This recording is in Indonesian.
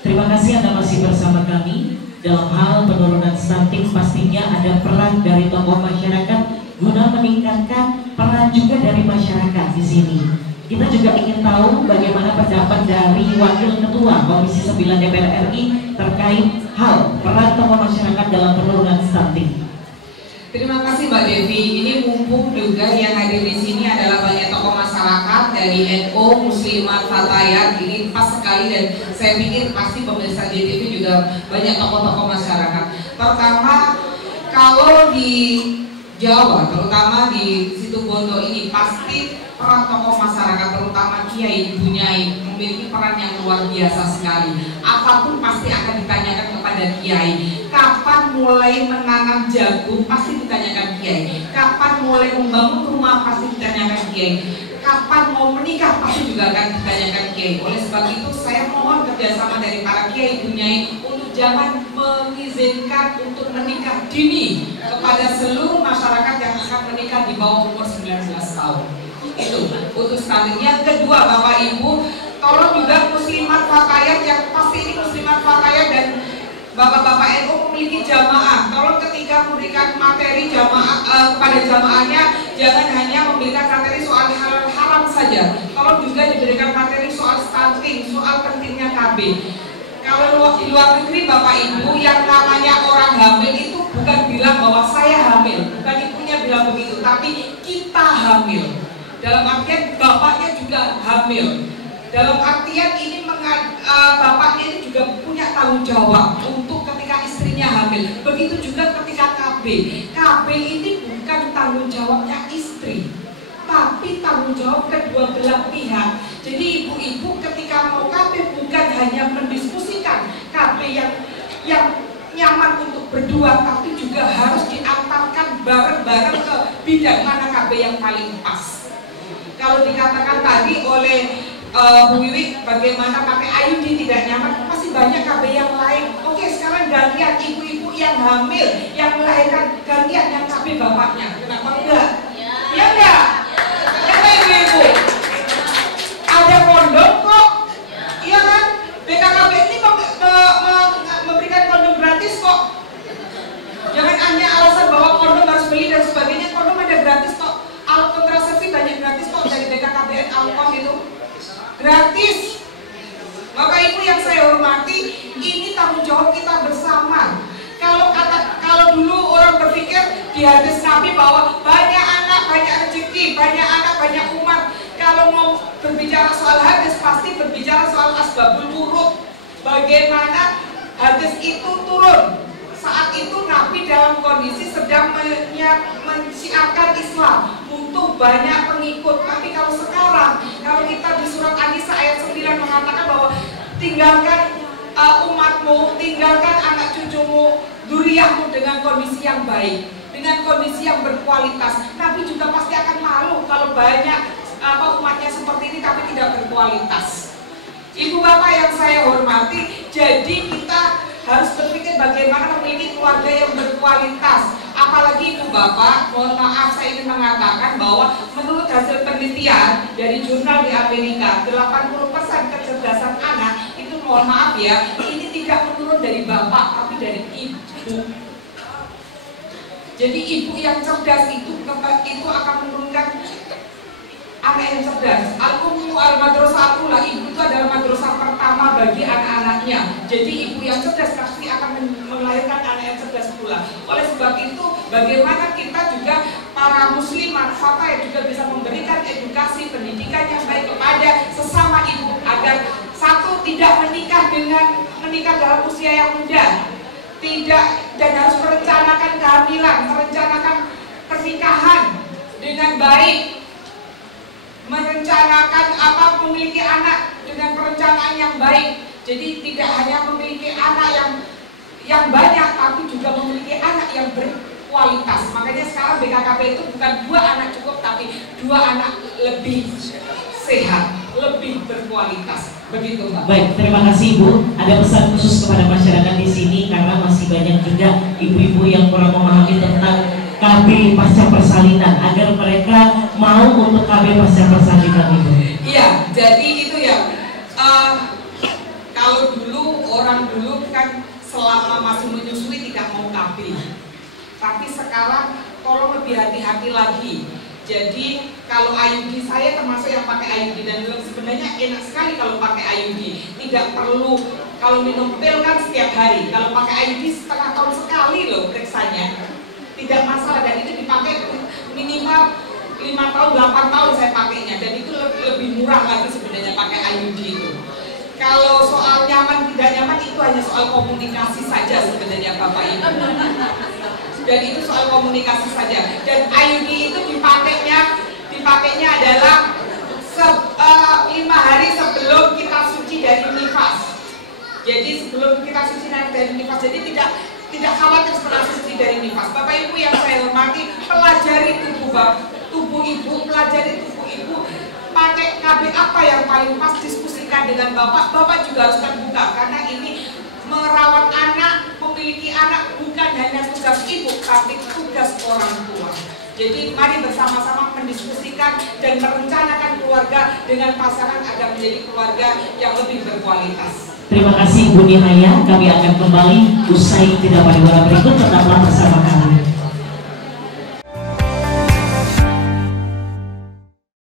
Terima kasih Anda masih bersama kami. Dalam hal penurunan stunting pastinya ada peran dari tokoh masyarakat guna meningkatkan peran juga dari masyarakat di sini. Kita juga ingin tahu bagaimana pendapat dari Wakil Ketua Komisi 9 DPR RI terkait hal peran tokoh masyarakat dalam penurunan stunting. Terima kasih Mbak Devi. Ini mumpung juga yang hadir di sini adalah banyak tokoh masyarakat dari NU, Muslimat, Fatayat. Ini pas sekali dan saya pikir pasti pemirsa JTV juga banyak tokoh-tokoh masyarakat. Pertama, kalau di Jawa, terutama di Situbondo ini pasti peran tokoh masyarakat, terutama kiai, bunyai memiliki peran yang luar biasa sekali. Apapun pasti akan ditanyakan kepada kiai. Kapan mulai menanam jagung pasti ditanyakan kiai. Kapan mulai membangun rumah pasti ditanyakan kiai. Kapan mau menikah pasti juga akan ditanyakan kiai. Oleh sebab itu saya mohon kerjasama dari para kiai bunyai untuk jangan mengizinkan untuk menikah dini kepada seluruh masyarakat yang akan menikah di bawah umur 19 tahun. Itu untuk stunting. Yang kedua, Bapak Ibu, tolong juga Muslimat Fatayat yang pasti ini Muslimat Fatayat dan Bapak-bapak NU memiliki jamaah. Tolong ketika memberikan materi jamaah kepada jamaahnya jangan hanya memberikan materi soal halal haram saja. Tolong juga diberikan materi soal stunting, soal pentingnya KB. Kalau di luar negeri Bapak Ibu yang namanya orang hamil itu bukan bilang bahwa saya hamil, bukan ibunya bilang begitu, tapi kita hamil. Dalam artian bapaknya juga hamil. Dalam artian ini bapaknya ini juga punya tanggung jawab untuk ketika istrinya hamil. Begitu juga ketika KB. KB ini bukan tanggung jawabnya istri, tapi tanggung jawab kedua belah pihak. Jadi ibu-ibu ketika mau KB bukan hanya mendiskusikan KB yang nyaman untuk berdua, tapi juga harus diantarkan bareng-bareng ke bidang mana KB yang paling pas. Kalau dikatakan tadi oleh Bu Wiwi bagaimana pakai Ayudi tidak nyaman, masih banyak KB yang lain. Oke, sekarang gantian ibu-ibu yang hamil, yang melahirkan gantian yang KB bapaknya. Kenapa enggak? Ya enggak? Kenapa ibu-ibu? Ada kondom kok. Iya kan? BKKB ini memberikan kondom gratis kok. Jangan hanya alasan bahwa kondom harus beli dan sebagainya. Kondom ada gratis kok. Alat kontrasepsi banyak gratis kok dari BKKBN Alkom itu. Gratis. Bapak Ibu yang saya hormati, ini tanggung jawab kita bersama. Kalau dulu orang berpikir di hadis Nabi bahwa banyak anak banyak rezeki, banyak anak banyak umat. Kalau mau berbicara soal hadis pasti berbicara soal asbabul wurud. Bagaimana hadis itu turun? Saat itu Nabi dalam kondisi sedang menyiarkan Islam untuk banyak pengikut. Tapi kalau sekarang, kalau kita di surat An-Nisa ayat 9 mengatakan bahwa tinggalkan umatmu, tinggalkan anak cucumu, dzurriyyahmu dengan kondisi yang baik, dengan kondisi yang berkualitas. Nabi juga pasti akan malu kalau banyak umatnya seperti ini tapi tidak berkualitas. Ibu bapak yang saya hormati, jadi kita harus berpikir bagaimana memiliki keluarga yang berkualitas. Apalagi ibu bapak, mohon maaf saya ingin mengatakan bahwa menurut hasil penelitian dari jurnal di Amerika, 80% kecerdasan anak itu, mohon maaf ya, ini tidak menurun dari bapak tapi dari ibu. Jadi ibu yang cerdas itu akan menurunkan anak yang cerdas. Al-Ummu al-Madrasah Ula, ibu itu adalah madrasah pertama bagi anak-anaknya. Jadi ibu yang cerdas pasti akan melahirkan anak yang cerdas pula. Oleh sebab itu, bagaimana kita juga para muslimat fatayat juga bisa memberikan edukasi pendidikan yang baik kepada sesama ibu agar satu, tidak menikah dalam usia yang muda, tidak, dan harus merencanakan kehamilan, merencanakan pernikahan dengan baik, merencanakan memiliki anak dengan perencanaan yang baik. Jadi tidak hanya memiliki anak yang banyak, tapi juga memiliki anak yang berkualitas. Makanya sekarang BKKB itu bukan 2 anak cukup, tapi 2 anak lebih sehat, lebih berkualitas. Begitu, Mbak. Baik, terima kasih Ibu. Ada pesan khusus kepada masyarakat di sini karena masih banyak juga ibu-ibu yang kurang memahami tentang KB pasca persalinan agar mereka mau untuk KB pasca persalinan itu. Iya, jadi itu ya. Kalau dulu orang dulu kan selama masih menyusui tidak mau KB, tapi sekarang tolong lebih hati-hati lagi. Jadi kalau IUD, saya termasuk yang pakai IUD dan sebenarnya enak sekali kalau pakai IUD. Tidak perlu, kalau minum pil kan setiap hari, kalau pakai IUD setengah tahun sekali loh periksanya, tidak masalah. Dan itu dipakai minimal 5 tahun, 8 tahun saya pakainya, dan itu lebih murah lagi sebenarnya pakai IUD itu. Kalau soal nyaman tidak nyaman itu hanya soal komunikasi saja sebenarnya Bapak Ibu. Dan itu soal komunikasi saja. Dan IUD itu dipakainya adalah 5 hari sebelum kita suci dari nifas. Jadi sebelum kita suci dari nifas, jadi tidak khawatir setelah suci dari nifas. Bapak Ibu yang saya hormati, pelajari tubuh ibu, pelajari tubuh ibu. Pakai KB apa yang paling pas, diskusikan dengan bapak. Bapak juga harus terbuka karena ini merawat anak, memiliki anak bukan hanya tugas ibu, tapi tugas orang tua. Jadi mari bersama-sama mendiskusikan dan merencanakan keluarga dengan pasangan agar menjadi keluarga yang lebih berkualitas. Terima kasih Bu Nihaya, kami akan kembali usai jeda pariwara berikut, tetaplah bersama kami.